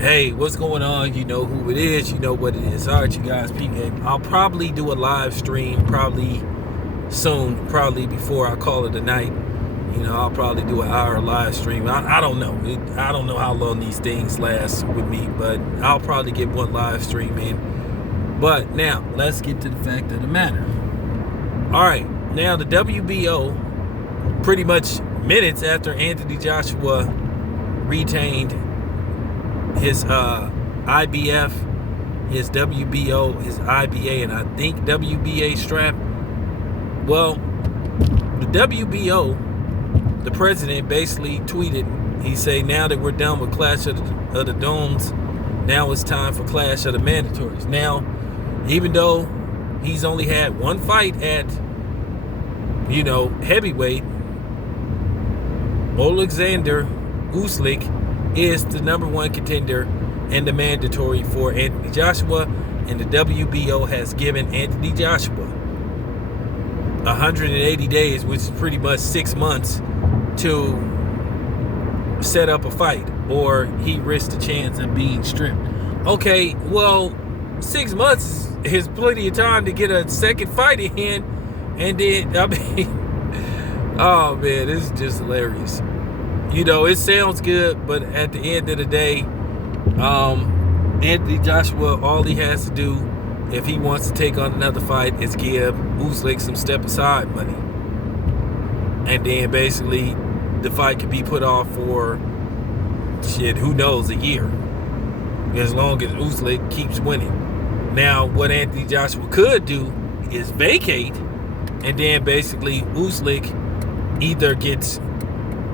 Hey, what's going on? You know who it is. You know what it is. All right, you guys, peep. I'll probably do a live stream probably soon, probably before I call it a night. You know, I'll probably do an hour live stream. I don't know. I don't know how long these things last with me, but I'll probably get one live stream in. But now, let's get to the fact of the matter. All right, now the WBO, pretty much minutes after Anthony Joshua retained his IBF, his WBO, his IBA, and I think WBA strap. Well, the WBO, the president basically tweeted, he said, now that we're done with Clash of the Domes, now it's time for Clash of the Mandatories. Now, even though he's only had one fight at, heavyweight, Alexander Usyk is the number one contender and the mandatory for Anthony Joshua, and the WBO has given Anthony Joshua 180 days, which is pretty much 6 months, to set up a fight, or he risks the chance of being stripped. Okay, well, 6 months is plenty of time to get a second fight in, and then, oh man, this is just hilarious. It sounds good, but at the end of the day, Anthony Joshua, all he has to do, if he wants to take on another fight, is give Usyk some step-aside money. And then basically, the fight could be put off for, who knows, a year. As long as Usyk keeps winning. Now, what Anthony Joshua could do is vacate, and then basically Usyk either gets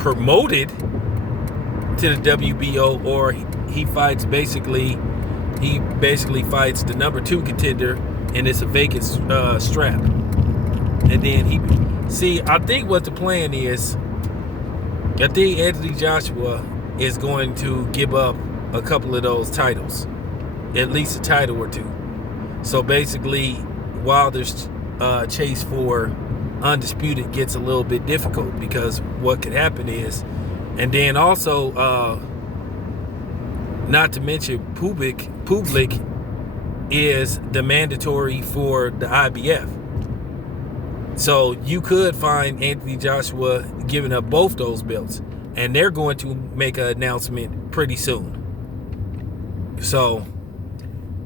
promoted to the WBO, or he basically fights the number 2 contender, and it's a vacant strap. And then I think what the plan is, I think Anthony Joshua is going to give up a couple of those titles, at least a title or two. So basically, Wilder's chase for undisputed gets a little bit difficult, because what could happen is, and then also not to mention Public is the mandatory for the IBF. So you could find Anthony Joshua giving up both those belts, and they're going to make an announcement pretty soon. So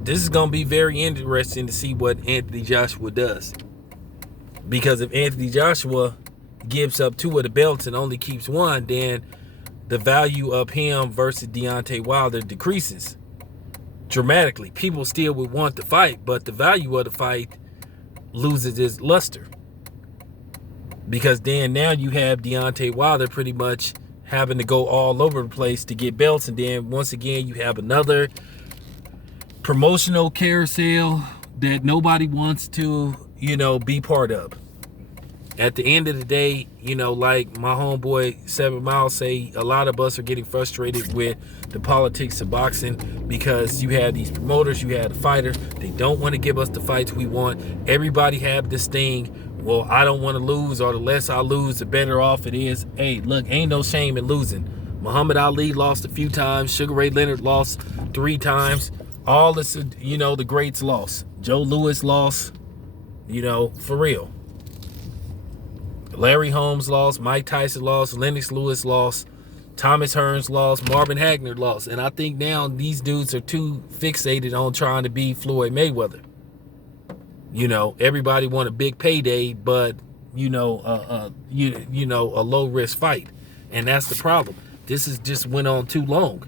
this is going to be very interesting to see what Anthony Joshua does. Because if Anthony Joshua gives up 2 of the belts and only keeps 1, then the value of him versus Deontay Wilder decreases dramatically. People still would want the fight, but the value of the fight loses its luster. Because then now you have Deontay Wilder pretty much having to go all over the place to get belts, and then once again you have another promotional carousel that nobody wants to be part of. At the end of the day, like my homeboy 7 Mile say, a lot of us are getting frustrated with the politics of boxing, because you have these promoters, you have the fighters, they don't want to give us the fights we want. Everybody have this thing, well, I don't want to lose, or the less I lose, the better off it is. Hey, look, ain't no shame in losing. Muhammad Ali lost a few times, Sugar Ray Leonard lost 3 times, all this, the greats lost. Joe Louis lost, for real. Larry Holmes lost, Mike Tyson lost, Lennox Lewis lost, Thomas Hearns lost, Marvin Hagler lost. And I think now these dudes are too fixated on trying to be Floyd Mayweather. Everybody want a big payday, but a low risk fight. And that's the problem. This has just went on too long.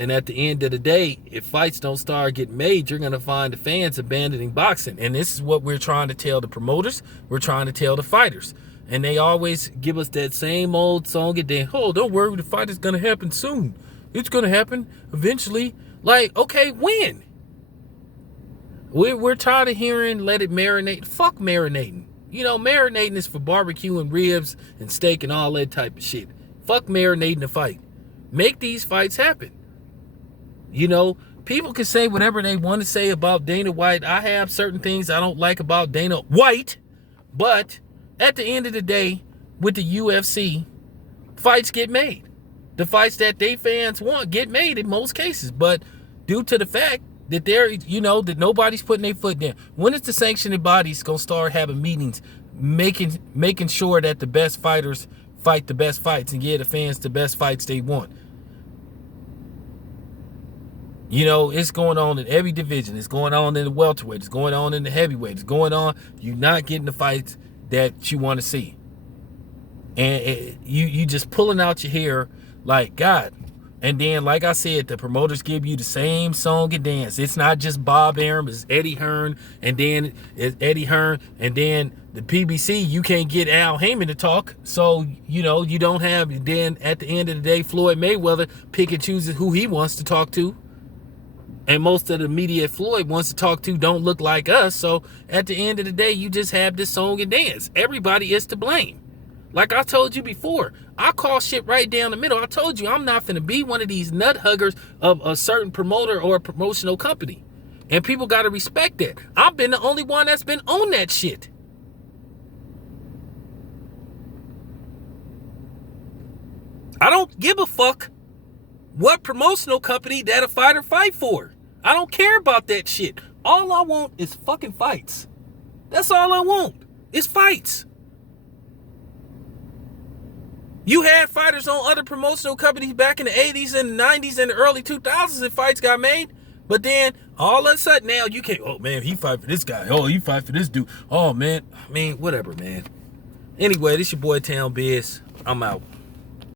And at the end of the day, if fights don't start getting made, you're going to find the fans abandoning boxing. And this is what we're trying to tell the promoters. We're trying to tell the fighters. And they always give us that same old song, and then, oh, don't worry, the fight is going to happen soon. It's going to happen eventually. Like, okay, when? We're tired of hearing let it marinate. Fuck marinating. Marinating is for barbecue and ribs and steak and all that type of shit. Fuck marinating the fight. Make these fights happen. People can say whatever they want to say about Dana White. I have certain things I don't like about Dana White, but at the end of the day, with the UFC, fights get made. the fights that they fans want get made in most cases. But due to the fact that that nobody's putting their foot down. When is the sanctioning bodies gonna start having meetings, making sure that the best fighters fight the best fights and give the fans the best fights they want? It's going on in every division. It's going on in the welterweight. It's going on in the heavyweight. It's going on. You're not getting the fights that you want to see. And you just pulling out your hair like, God. And then, like I said, the promoters give you the same song and dance. It's not just Bob Arum, it's Eddie Hearn, and then it's Eddie Hearn, and then the PBC, you can't get Al Heyman to talk. So, you don't have, then at the end of the day, Floyd Mayweather pick and chooses who he wants to talk to. And most of the media Floyd wants to talk to don't look like us. So at the end of the day, you just have this song and dance. Everybody is to blame. Like I told you before, I call shit right down the middle. I told you I'm not finna be one of these nut huggers of a certain promoter or a promotional company. And people got to respect that. I've been the only one that's been on that shit. I don't give a fuck what promotional company that a fighter fight for. I don't care about that shit. All I want is fucking fights. That's all I want. It's fights. You had fighters on other promotional companies back in the 80s and the 90s and the early 2000s and fights got made. But then all of a sudden now you can't, oh man, he fight for this guy. Oh, he fight for this dude. Oh man, whatever, man. Anyway, this your boy Town Biz. I'm out.